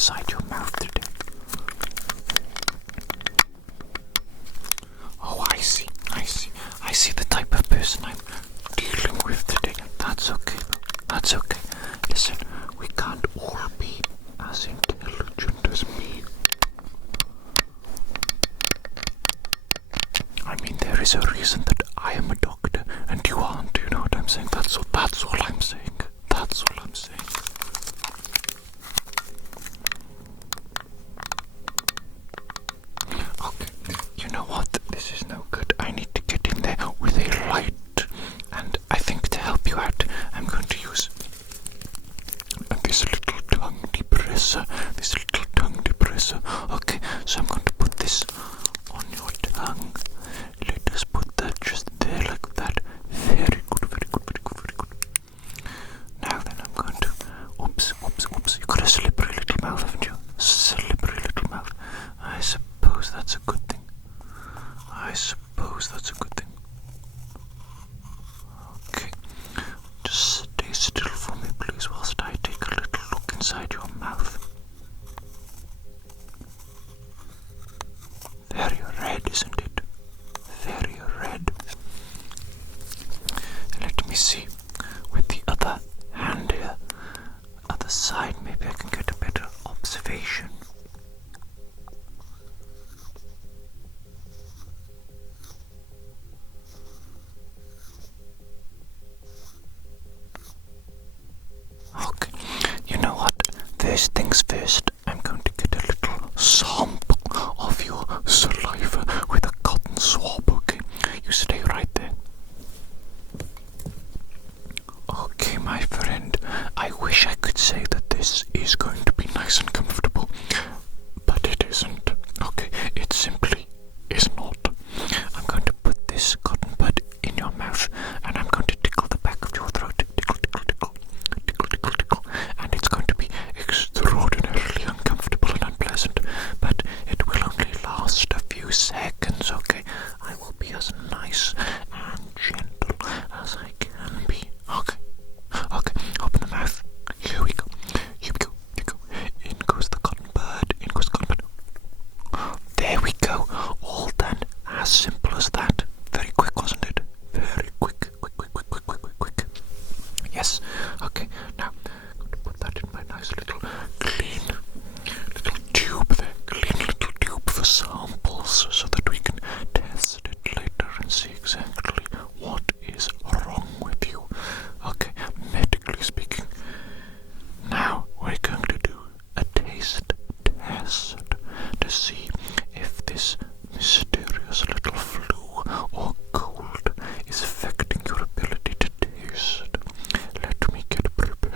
inside your mouth today. Oh, I see the type of person I'm dealing with today. That's okay. Listen, we can't all be as intelligent as me. I mean, there is a reason that I am a doctor and you aren't, you know what I'm saying? That's all I'm saying. Okay, you know what? This is no good. I need to get in there with a light. And I think to help you out, I'm going to use this little tongue depressor. Okay, so I'm going to put this on your tongue. Let us put that just there like that. Very good. Now then I'm going to... Oops. You've got a slippery little mouth, haven't you? Slippery little mouth. I suppose that's a good thing. Okay. Just stay still for me, please, whilst I take a little look inside your mouth. Very red, isn't it? Very red. Let me see. With the other hand here, other side, maybe I can get a better observation. Okay, you know what? First things first, I'm going to get a little sample of your saliva with a cotton swab, okay? You stay right there. Okay, my friend, I wish I could say that this is going to be nice and comfortable, but it isn't, okay? It simply is not. I'm going to put this cotton bud in your mouth, and I'm going to tickle the back of your throat. Tickle, and it's going to be extraordinarily uncomfortable and unpleasant, but it will only last a few seconds, okay? I will be as nice and gentle as I can be. Okay, open the mouth. Here we go. In goes the cotton bud. There we go. All done. As simple as that. Very quick, wasn't it? Very quick. Yes. Okay, now I'm going to put that in my nice little clean little tube there. Clean little tube for samples so that we can test it later and see exactly what is wrong with you. Okay, medically speaking. Now we're going to do a taste test to see if this mysterious little flu or cold is affecting your ability to taste. Let me get prepared.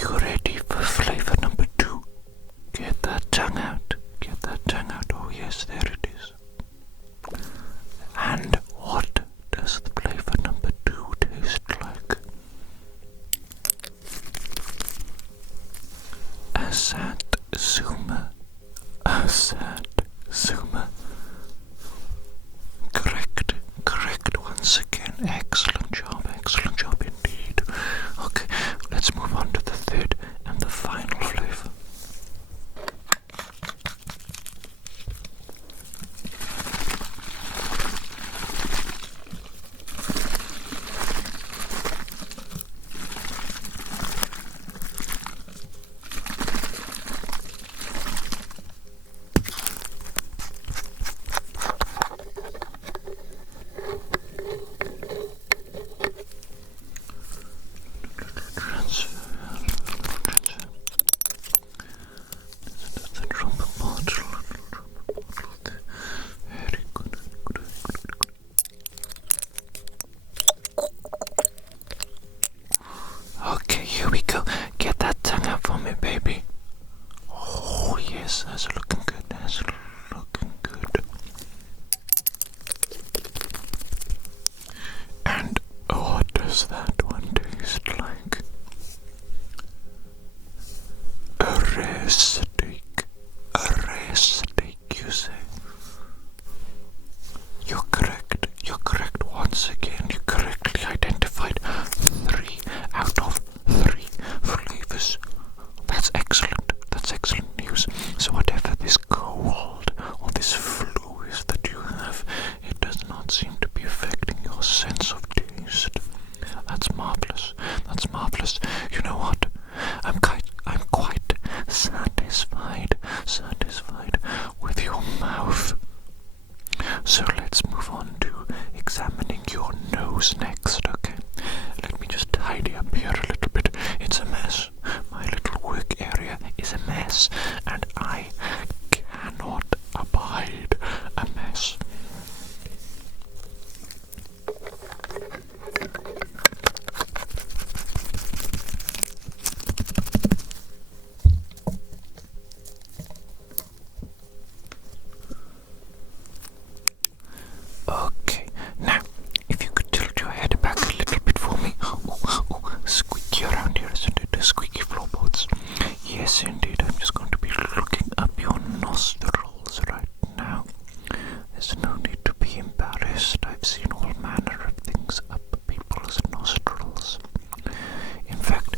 you ready for flavor number 2? Get that tongue out. Get that tongue out. Oh yes, there it is. And what does the flavor number 2 taste like? A sad zoomer. A sad zoomer. Correct once again. Excellent job indeed. Okay, let's move on to the third and the final flavor. Okay, here we go. Get that tongue out for me, baby. Oh, yes, that's looking good. That's looking good. And what does that one taste like? A rare steak. A rare steak, you say? You're correct once again. You correctly identified 3 out of 3 flavors. That's excellent news. So whatever this cold or this flu is that you have, it does not seem to be affecting your sense of taste. That's marvelous. You know what? I'm quite satisfied with your mouth. So let's move on to examining your nose next, okay? Let me just tidy up here a little bit. It's a mess. My little work area is a mess, and I cannot abide a mess. Okay, now, if you could tilt your head back a little bit for me. Squeaky around here, isn't it? The squeaky floorboards. Yes, indeed. I'm just going to be looking up your nostrils right now. There's no need to be embarrassed. I've seen all manner of things up people's nostrils. In fact,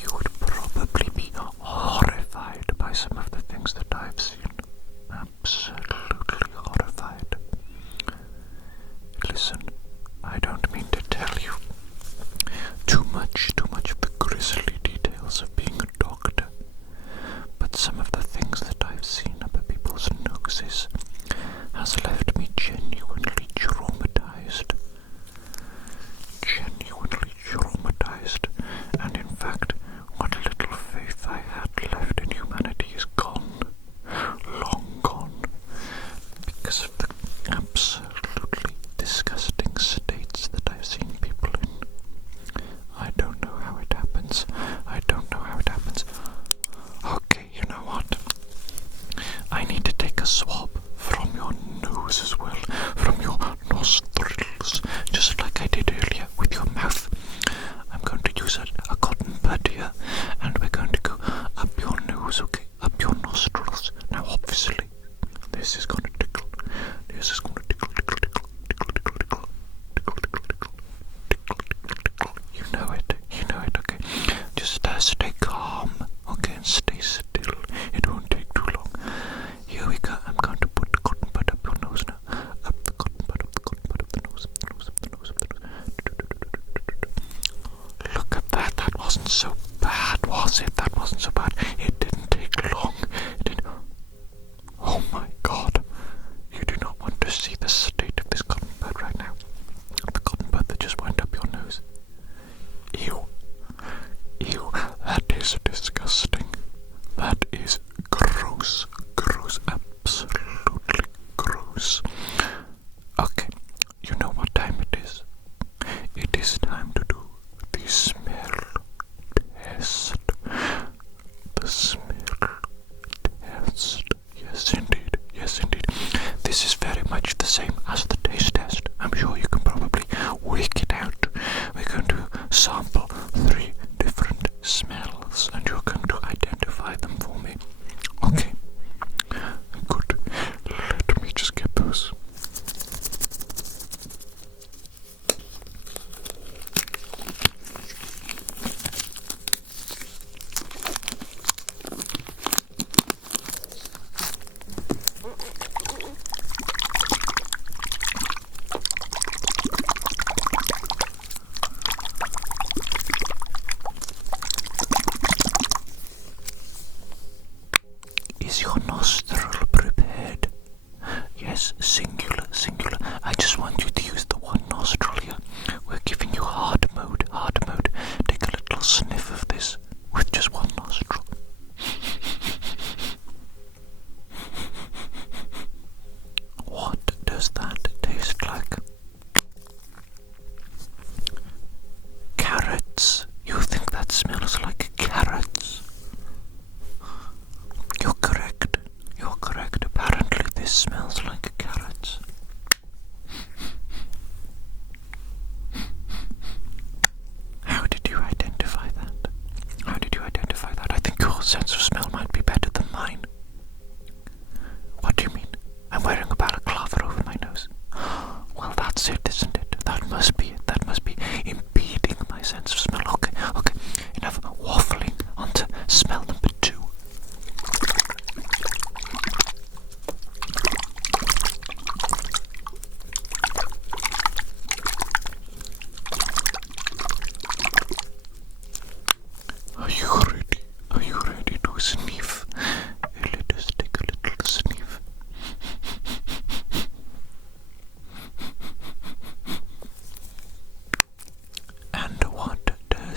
you would probably be horrified by some of the things that I've seen. Absolutely horrified. Listen, I don't mean to tell you too much of the grisly details of being a doctor, but some of the things that I've seen up at people's noses has left me genuinely traumatized. And in fact, what little faith I had left in humanity is gone, long gone, because of the absolutely disgusting states that I've seen people in. I don't know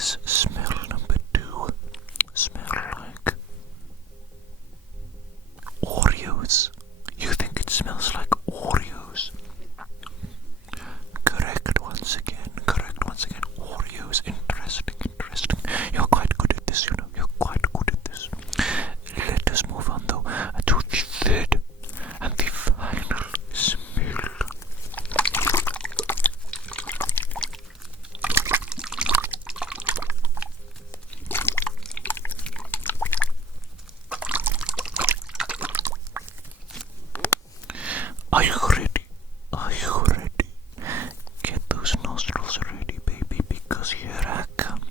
is smell number 2. Smell like Oreos. You think it smells like Oreos? Correct once again. Oreos. Interesting. You're quite good at this, you know. You're quite good at this. Let us move on though to the third and the final smell. Are you ready? Get those nostrils ready, baby, because here I come.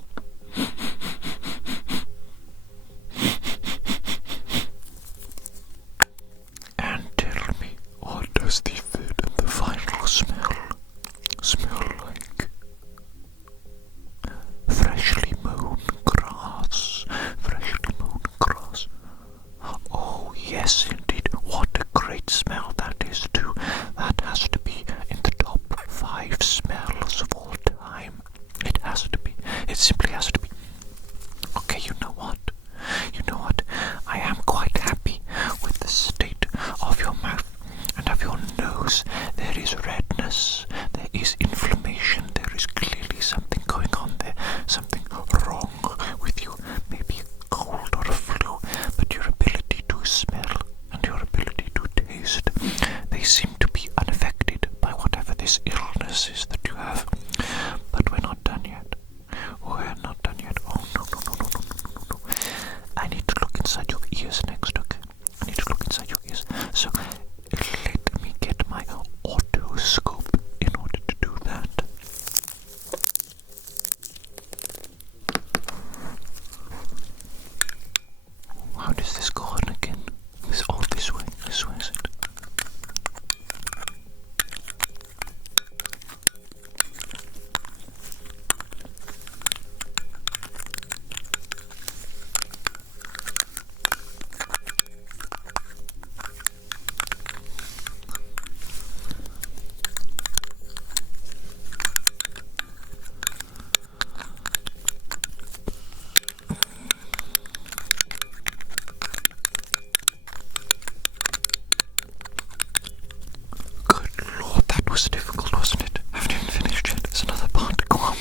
And tell me, what does the third and the final smell like? Freshly mown grass. Oh yes, indeed. What a great smell that is too. That has to be in the top 5 smells of all time. It has to be. It simply has to be. Okay, you know what? I am quite happy with the state of your mouth and of your nose. There is redness, there is inflammation, there is clearly something going on there, something wrong with you, maybe a cold or a flu, but your ability to smell and your ability to taste, they seem to be unaffected by whatever this illness is that you have. But we're not done yet. Oh, no. I need to look inside your ears next, okay? So, let me get my otoscope in order to do that. How does this go on again? This way is it? Good lord, that was difficult, wasn't it? I haven't even finished yet. There's another part to go on.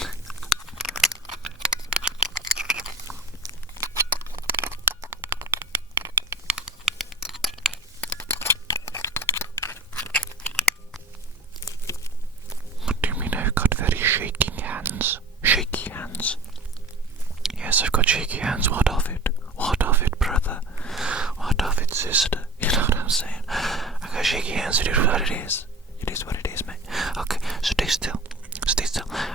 What do you mean I've got very shaky hands? Yes, I've got shaky hands. What of it, brother? What of it, sister? You know what I'm saying? I got shaky hands. It is what it is. It is what it is, mate. Okay, so stay still.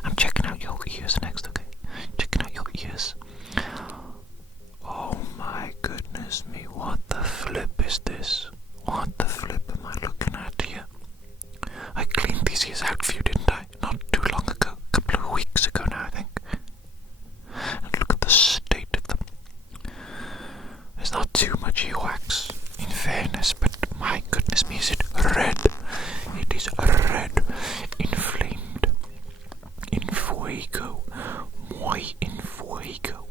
I'm checking out your ears next, okay? Checking out your ears. Oh my goodness me, what the flip is this? What the flip am I looking at here? I cleaned these ears out for you, didn't I? Not too long ago. A couple of weeks ago now, I think. And look at the state of them. There's not too much earwax, in fairness, but my goodness me, is it red? It is red, inflamed, in fuego, muy in fuego.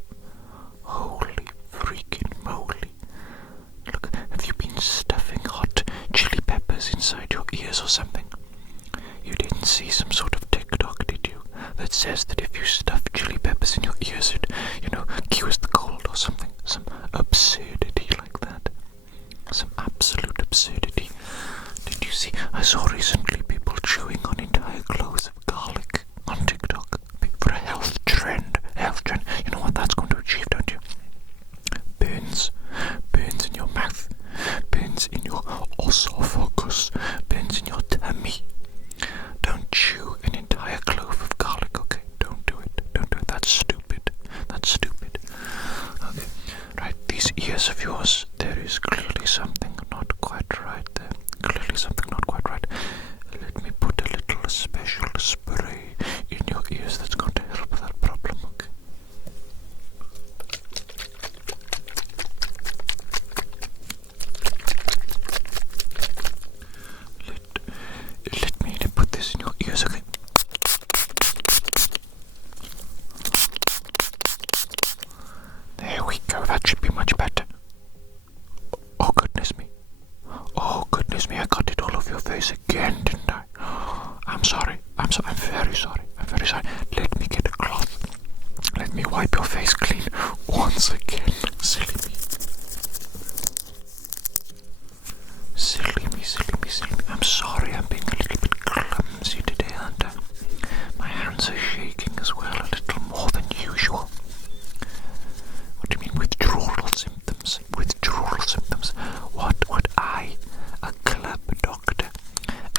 Holy freaking moly. Look, have you been stuffing hot chili peppers inside your ears or something? You didn't see some sort of TikTok, did you? That says that if you stuff chili peppers in your ears, it, cures the cold or something. Some absurdity like that. Some absolute absurdity. Did you see? I saw recently people chewing on entire cloves of garlic on TikTok for a health trend. You know what that's going to achieve, don't you? Burns in your mouth, burns in your esophagus, burns in your tummy. Don't chew an entire clove of garlic, okay? Don't do it. That's stupid. Okay, right, these ears of yours, there is clearly something not quite right there. Let me put a little special spray in your ears that's going to help that problem, okay? Let I'm very sorry. I'm very sorry. Let me get a cloth. Let me wipe your face clean once again. Silly me. Silly me, silly me, silly me. I'm sorry, I'm being a little bit clumsy today, aren't I? My hands are shaking as well, a little more than usual. What do you mean withdrawal symptoms? Withdrawal symptoms? What would I, a club doctor,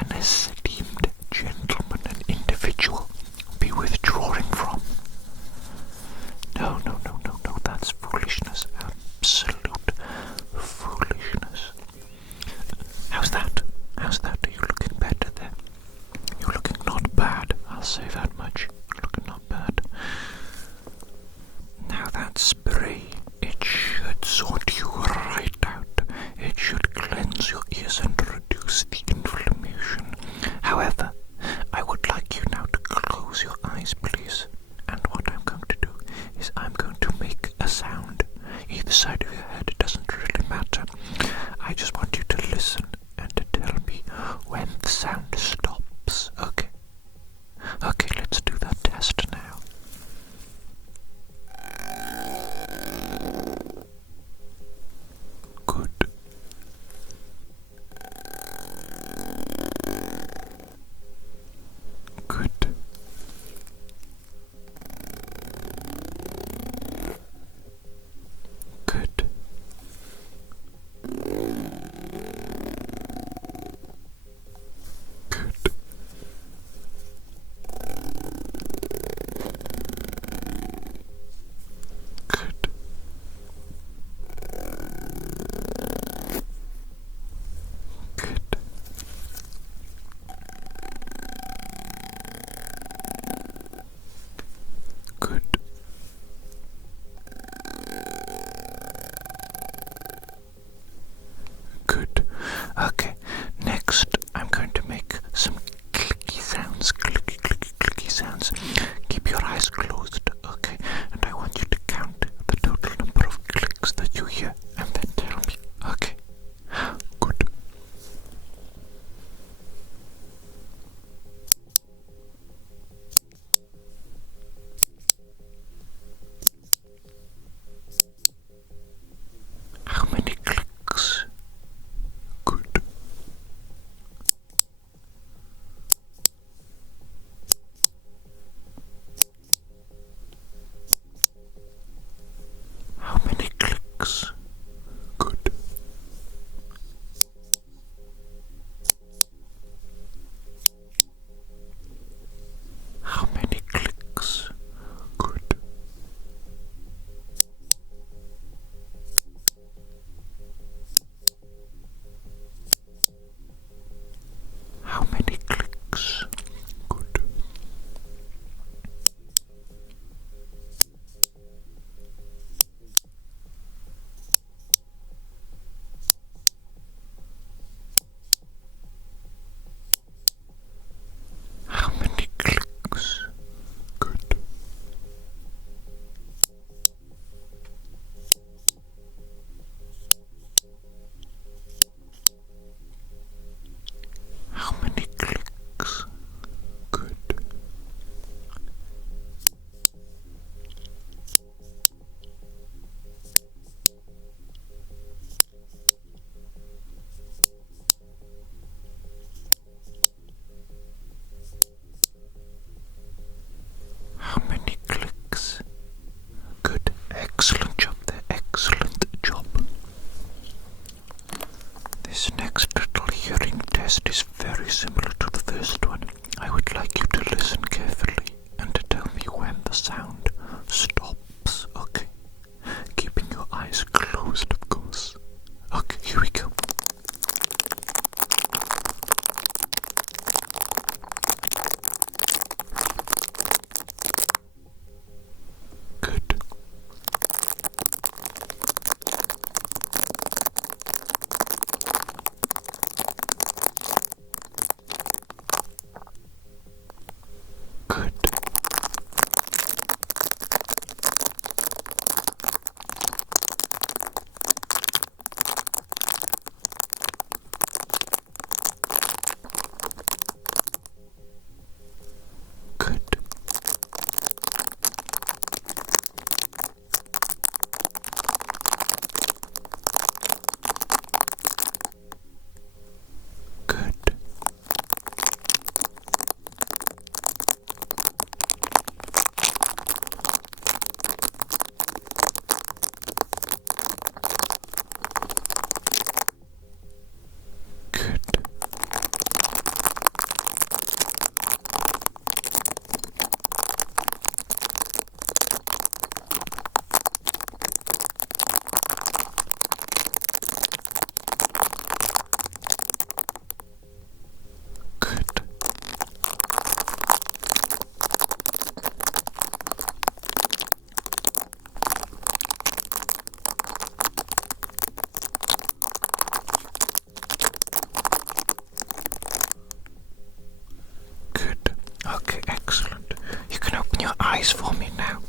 an esteemed gentleman and individual, be withdrawing from? No, no, no, no, no, that's foolishness. Absolute foolishness. How's that? How's that? Are you looking better there? You're looking not bad, I'll say that much. You're looking not bad. Now that spray, it should sort you right out. It should cleanse your ears and reduce the inflammation. However, I would like you now to close your eyes, please. And what I'm going to do is I'm going to make a sound. Either side of your head, it doesn't really matter. I just want you to listen and to tell me when the sound stops. Okay? Okay, let's do that test now. Good. Good. Good. Good. Good. Good. Good. Good. Okay, next I'm going to make some clicky sounds. Clicky, clicky, clicky sounds. Keep your eyes closed, okay? And I want you to count the total number of clicks that you hear and then tell me, okay? Good. How many clicks? Good. How many clicks? Good. How many clicks? Good. How many clicks? Good. Good. Good. Good. Good. Good. Okay, excellent. You can open your eyes for me now.